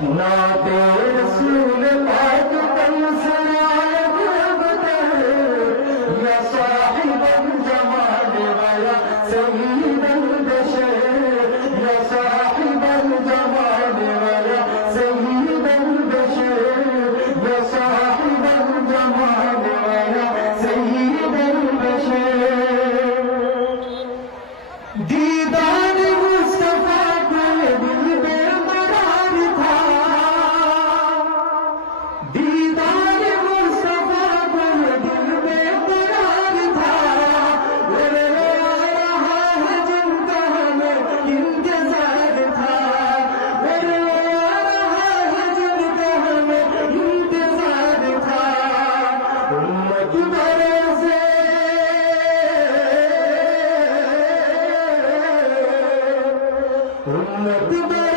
نادر رسول উন্নতি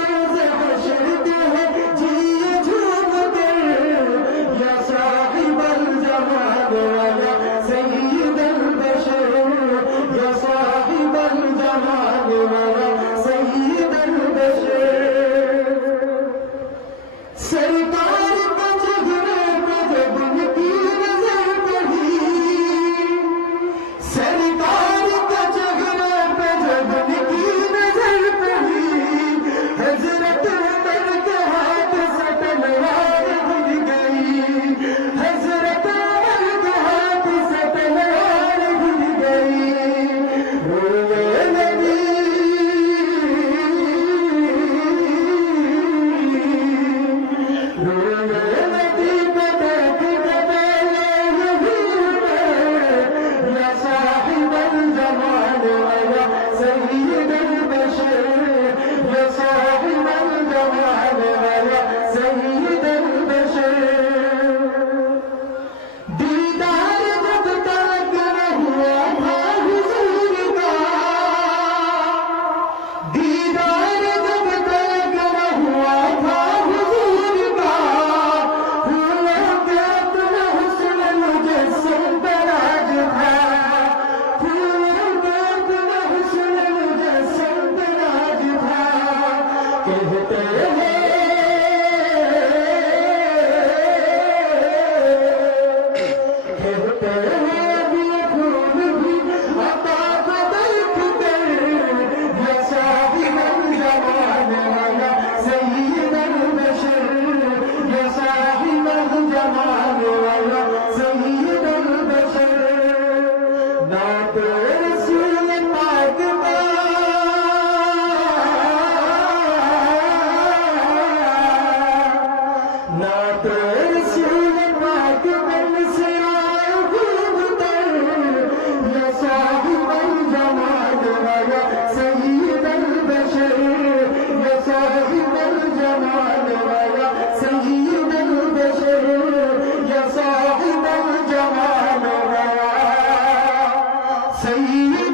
Música